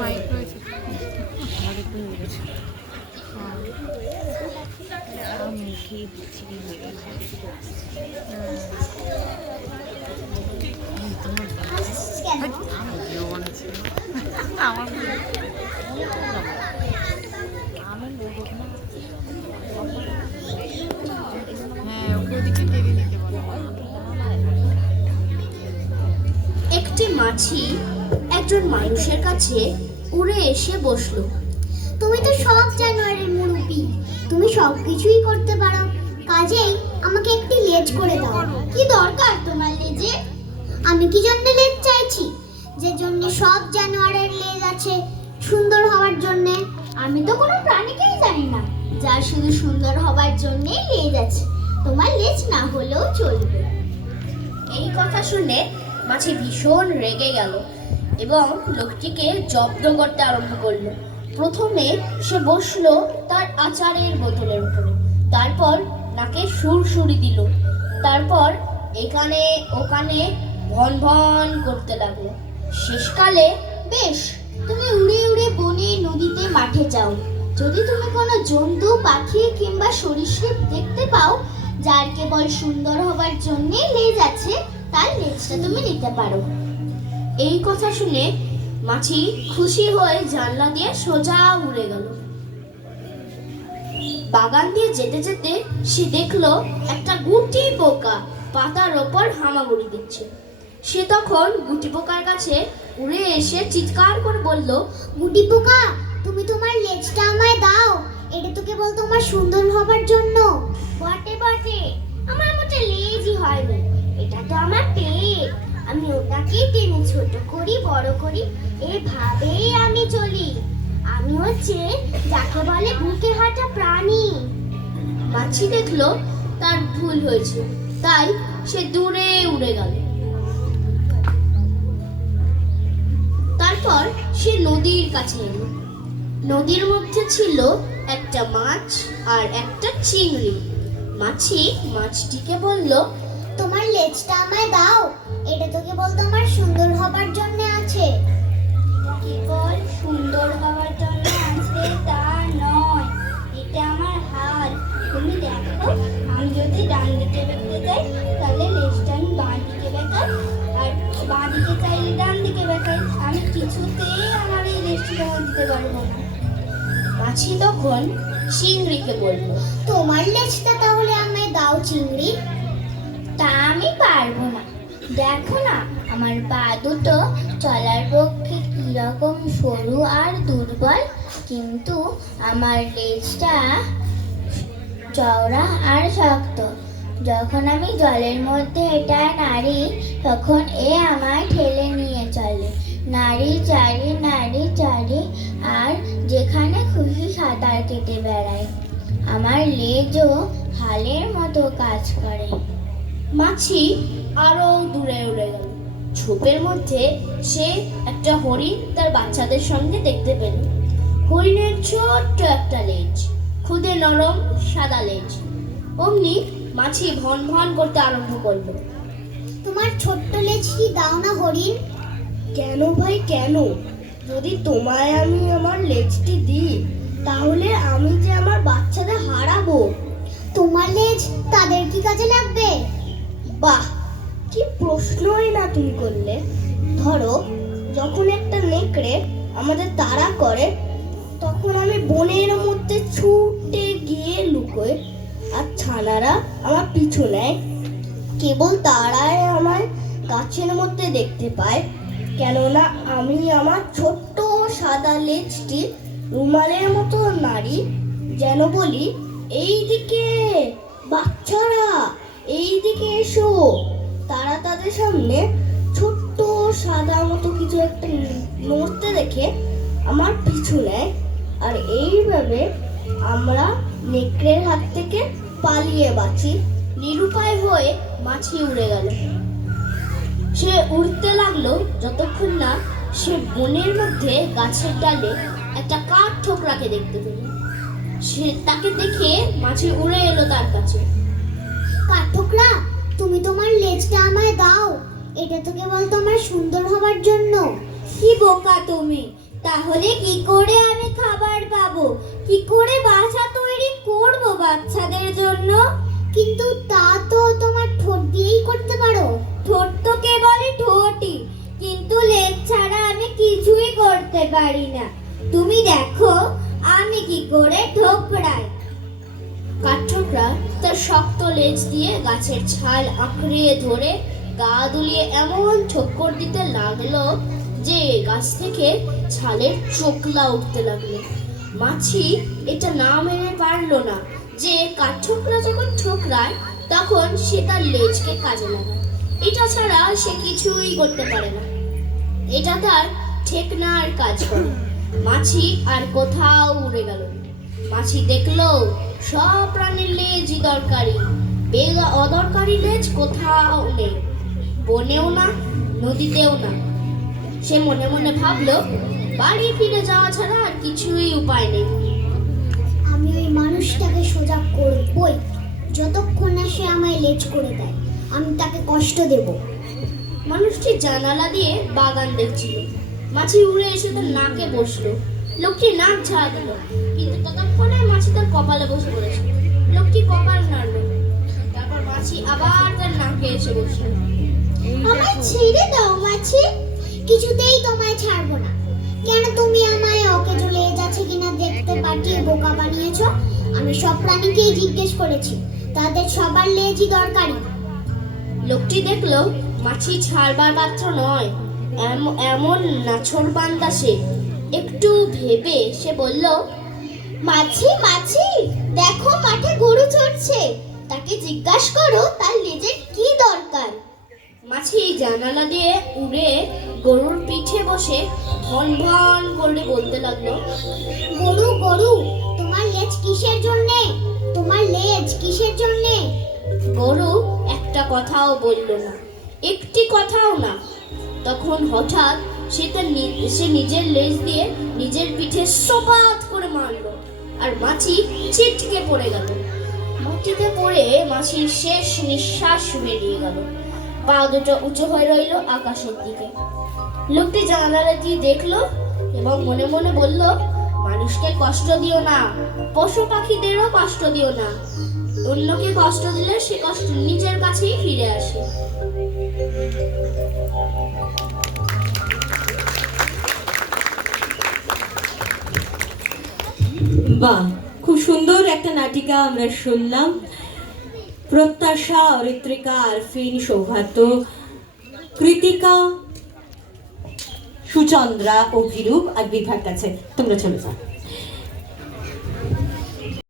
Mic রয়েছে। মুখে বিচ্ছিরি হয়ে গেছে। আমার হ্যাঁ, ওকে ওদিকে টেনে নিতে বলো। একটি মাছি একজন মানুষের কাছে উড়ে এসে বসলো। তুমি তো সব জানোয়ারের মুরব্বি, তুমি সব কিছুই করতে পারো, কাজেই আমাকে একটি লেজ করে দাও। কি দরকার তোমার লেজের? আমি কি জন্য লেজ চাইছি? যে জন্য সব জানোয়ারের লেজ আছে, সুন্দর হওয়ার জন্য। আমি তো কোনো প্রাণীকেই জানি না যার শুধু সুন্দর হওয়ার জন্যই লেজ আছে। তোমার লেজ না হলেও চলবে। এই কথা শুনে মাছি ভীষণ রেগে গেল এবং লোকটিকে জব্দ করতে আরম্ভ করলো। প্রথমে সে বসলো তার আচারের বোতলের উপরে, তারপর নাকে সুরসুরি দিল, তারপর এখানে ওখানে ভন ভন করতে লাগলো। শেষকালে, বেশ, তুমি উড়ে উড়ে বনে, নদীতে, মাঠে যাও। যদি তুমি কোনো জন্তু, পাখি কিংবা সরীসৃপ দেখতে পাও যার কেবল সুন্দর হবার জন্যই লেজ আছে, তার লেজটা তুমি নিতে পারো। এই কথা শুনে মাছি খুশি হয়ে জানলা দিয়ে সোজা উড়ে গেল। বাগান দিয়ে যেতে যেতে সে দেখলো একটা গুটি পোকা পাতার ওপর হামাগুড়ি দিচ্ছে। সে তখন গুটি পোকার কাছে উড়ে এসে চিৎকার করে বলল, গুটি পোকা, তুমি তোমার লেজটা আমায় দাও। এটা তো কেবল তোমার সুন্দর হবার জন্য। বটে বটে, আমার মোটে লেজই হয়নি, এটা তো আমার পেট। আমি ওটাকে টেনে ছোট করি, বড় করি, এভাবেই আমি চলি। আমি হচ্ছে যাকে বলে বুকে হাঁটা প্রাণী। মাছি দেখলো তার ভুল হয়েছে, তাই সে দূরে উড়ে গেল। তারপর সে নদীর কাছে এলো। নদীর মধ্যে ছিল একটা মাছ আর একটা চিংড়ি। মাছি মাছটিকে বলল, তোমার লেজটা আমায় দাও। এটা তো কেবল তোমার সুন্দর হবার জন্য আছে। কেবল সুন্দর হওয়ার জন্য আছে তা নয়, এটা আমার হাল। তুমি দেখো, আমি যদি ডান দিকে বেঁকতে যাই তাহলে লেজটা আমি বাঁ দিকে বেঁকাই, আর বাঁ দিকে চাইলে ডান দিকে বেঁকাই। আমি কিছুতেই আমার এই লেজটি জমা দিতে পারবো না। মাছি তখন চিংড়িকে বলল, তোমার লেজটা তাহলে আমায় দাও চিংড়ি। তা আমি পারবো না। দেখো না, আমার পা দুটো চলার পক্ষে কিরকম সরু আর দুর্বল, কিন্তু আমার লেজটা চওড়া আর শক্ত। যখন আমি জলের মধ্যে এটা নাড়ি, তখন এ আমায় ঠেলে নিয়ে চলে। নাড়ি চাড়ি আর যেখানে খুশি সাঁতার কেটে বেড়ায়। আমার লেজও হালের মতো কাজ করে। মাছি আরো দূরে উড়ে গেল। ঝোপের মধ্যে সে একটা হরিণ তার বাচ্চাদের সঙ্গে দেখতে পেল। হরিণের ছোট্ট একটা লেজ, খুদে নরম সাদা লেজ। অমনি মাছি ভন ভন করতে আরম্ভ করলো। তোমার ছোট্ট লেজটি দাও না হরিণ। কেন ভাই কেন? যদি তোমায় আমি আমার লেজটি দিই, তাহলে আমি যে আমার বাচ্চাদের হারাবো। তোমার লেজ তাদের কি কাজে লাগবে? বাহ, কি প্রশ্নই না তুমি করলে। ধরো, যখন একটা নেকড়ে আমাদের তাড়া করে, তখন আমি বনের মধ্যে ছুটে গিয়ে লুকোই, আর ছানারা আমার পিছু নেয়। কেবল তারাই আমায় গাছের মধ্যে দেখতে পায়, কেননা আমি আমার ছোট্ট সাদা লেজটি রুমালের মতো নাড়ি, যেন বলি, এই দিকে বাচ্চারা, এই দিকে এসো। তারা তাদের সামনে ছোট্ট সাদা মতো কিছু একটা নড়তে দেখে আমার পিছু নেয়, আর এইভাবে আমরা নেকড়ের হাত থেকে পালিয়ে বাঁচি। নিরুপায় হয়ে মাছি উড়ে গেল। সে উড়তে লাগলো যতক্ষণ না সে বনের মধ্যে গাছের ডালে একটা কাঠ ঠোকরাকে দেখতে পেল। সে তাকে দেখে মাছি উড়ে এলো তার কাছে। কাঠঠোকরা, তুমি তোমার লেজটা আমায় দাও। এটা তো কেবল তোমার সুন্দর হবার জন্য। কি বোকা তুমি! তাহলে কি করে আমি খাবার পাবো? কি করে বাসা তৈরি করব বাচ্চাদের জন্য? কিন্তু তা তো তোমার ঠোঁট দিয়েই করতে পারো। ঠোঁট তো কেবলই ঠোঁটই, কিন্তু লেজ ছাড়া আমি কিছুই করতে পারি না। তুমি দেখো আমি কি করে ঠোকরাই। কাঠঠোকরা তার শক্ত লেজ দিয়ে গাছের ছাল আঁকড়িয়ে ধরে গা দুলিয়ে এমন ঠোক্কর দিতে লাগলো যে গাছ থেকে ছালের চোখলা উঠতে লাগলো। মাছি এটা না মেনে পারলো না যে কাঠঠোকরা যখন ঠোকরায় তখন সে তার লেজকে কাজে লাগায়, এটা ছাড়া সে কিছুই করতে পারে না, এটা তার ঠেকনার কাজ করে। মাছি আর কোথাও উড়ে গেল না। মাছি দেখলো সব প্রাণীর লেজই দরকারি, অদরকারি লেজ কোথাও নেই, বনেও না নদীতেও না। সে মনে মনে ভাবলো বাড়ি ফিরে যাওয়া ছাড়া আর কিছুই উপায় নেই। আমি ওই মানুষটাকে সোজা করবই, যতক্ষণ না সে আমায় লেজ করে দেয়। আমি তাকে কষ্ট দেব। মানুষটি জানালা দিয়ে বাগান দেখছিল। মাছি উড়ে এসে তার নাকে বসলো। লোকটি নাক ঝাড়া দিল, কিন্তু ততক্ষণে মাছি তার কপালে বসে পড়েছে। লোকটি কপাল নাড়ল, তারপর মাছি আবার তার নাকে এসে বসলো। আমায় ছেড়ে দাও মাছি, কিছুতেই তোমায় ছাড়বো না। কেন তুমি আমায় অকেজো লেজ আছে কিনা দেখতে পাঠিয়ে বোকা বানিয়েছো? আমি সব প্রাণীকেই জিজ্ঞেস করেছি, তাদের সবার লেজই দরকারি। লোকটি দেখলো মাছি ছাড়বার পাত্র নয়, এমন নাছোড় বান্দা সে। একটু ভেবে সে বলল, মাছি মাছি, দেখো মাঠে গরু চড়ছে, তাকে জিজ্ঞাসা করো তার লেজের কি দরকার। মাছি জানালা দিয়ে উড়ে গরুর পিঠে বসে ভন ভন করে বলতে লাগলো, গরু গরু, তোমার লেজ কিসের জন্যে? তোমার লেজ কিসের জন্যে? গরু একটা কথাও বলল না, একটি কথাও না। তখন হঠাৎ সে নিজের লেজ দিয়ে নিজের পিঠে সপাত করে মারলো, আর মাছি ছিটকে পড়ে গেল। মাটিতে পড়ে মাছির শেষ নিঃশ্বাস বেরিয়ে গেল। পা দুটো উঁচু হয়ে রইল আকাশের দিকে। লোকটি জানালা দিয়ে দেখলো এবং মনে মনে বলল, মানুষকে কষ্ট দিও না, পশু পাখিদেরও কষ্ট দিও না। অন্যকে কষ্ট দিলে সে কষ্ট নিজের কাছেই ফিরে আসে। বাহ, খুব সুন্দর একটা নাটিকা আমরা শুনলাম। প্রত্যাশা, অরিত্রিকা, আরফিন, সৌভাগ্য, কৃতিকা, সুচন্দ্রা, অভিরূপ আর বিভার কাছে। তোমরা চলে যাও।